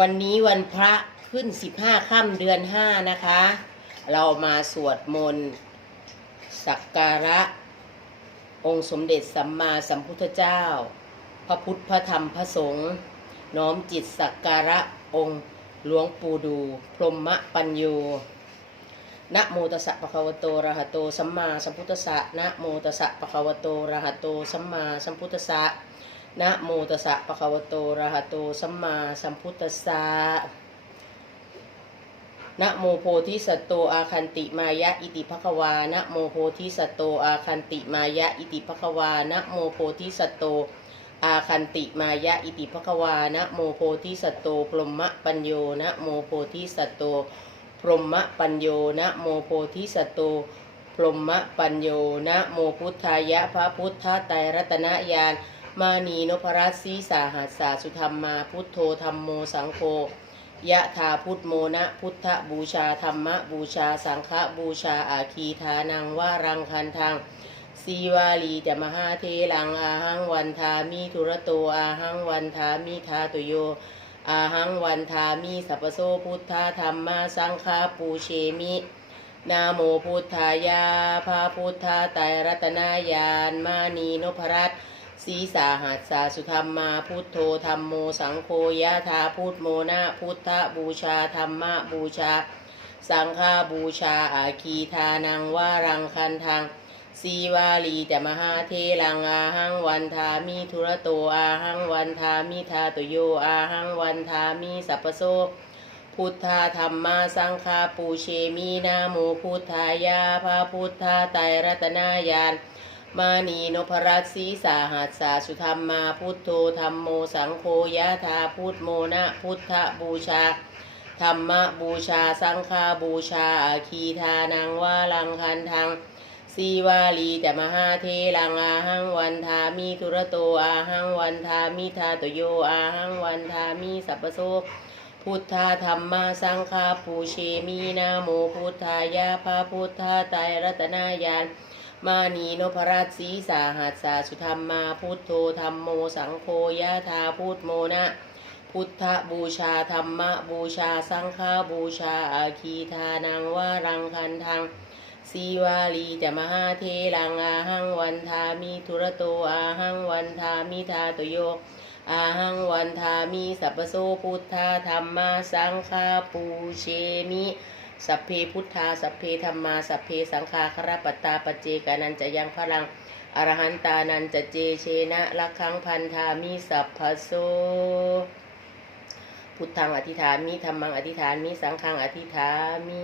วันนี้วันพระขึ้น15ค่ำเดือน5นะคะ เรามาสวดมนต์สักการะ องค์สมเด็จสัมมาสัมพุทธเจ้า พระพุทธพระธรรมพระสงฆ์น้อมจิตสักการะองค์หลวงปู่ดู พรหมปัญโยนะโมตัสสะปะคะวะโตระหะโตสัมมาสัมพุทธัสสะนะโมตัสสะปะคะวะโตระหะโตสัมมาสัมพุทธัสสะ นะโมตัสสะปะคะวะโตระหะโตสัมมาสัมพุทธัสสะนะโมโพธิสัตโตอาคันติมายะอิติภควานะโมโพธิสัตโตอาคันติมายะอิติภควานะโมโพธิสัตโตอาคันติมายะอิติภควานะโมโพธิสัตโตพรหมปัญโยนะโมโพธิสัตโตพรหมปัญโยนะโมโพธิสัตโตพรหมปัญโยนะโมพุทธายะพระพุทธไตรรัตนญาณ มานีนพรัสสีสาหัสสาสุธรรมมาพุทโธธรรมโมสังโฆยะธาพุทโมนะพุทธบูชาธรรมบูชาสังฆบูชาอาคีทานังวารังคันทังสีวาลีจะมหาเทลังอาหังวันทามิทุระโตอาหังวันทามิทาตุโยอาหังวันทามิสัพโสพุทธาธรรมาสังฆาปูเชมิ นาโมพุทธายาพระพุทธาไตรรัตนายานมานีนพรัตน์ สีสาหัสสาสุธรรมมาพุทโธธรรมโมสังโฆยะธาพุทโมนาพุทธบูชาธรรมบูชา สังฆาบูชาอาคีทานังวารังคันทังสีวาลีจะมหาเทลังอาหังวันทามิทุระโตอาหังวันทามิทาตุโยอาหังวันทามิสัพพโสพุทธาธรรมาสังฆาปูเชมีนาโมพุทธายาพระพุทธาไตรรัตนายาน มานีนพรัตสีสาหัสสาสุธรรมมาพุทโธธรรมโมสังโฆยะธาพุทโมนะพุทธบูชา ธรรมบูชาสังฆาบูชาอาคีทานังวาลังคันทังสีวาลีจะมหาเทลังอาหังวันทามิทุระโตอาหังวันทามิทาตุโยอาหังวันทามิสัพพโสพุทธาธรรมาสังฆาปูเชมีนาโมพุทธายาพระพุทธาไตรรัตนายาน มานีนพรัตสีสาหัสสาสุธรรมมาพุทโธธรรมโมสังโฆยะธาพุทโมนะ พุทธบูชาธรรมบูชาสังฆาบูชาอาคีทานังวารังคันทังสีวาลีจะมหาเทลังอาหังวันทามิทุระโตอาหังวันทามิทาตุโยอาหังวันทามิสัพพโสพุทธาธรรมาสังฆาปูเชมิ สัพเพพุทธา สัพเพธรรมา สัพเพสังฆาคารปตาปจเจกานันจะยังพลังอรหันตานันจะเจเชนะละคังพันธามิสัพพโสพุทธังอธิษฐานมิธรรมังอธิษฐานมิสังฆังอธิษฐานมิ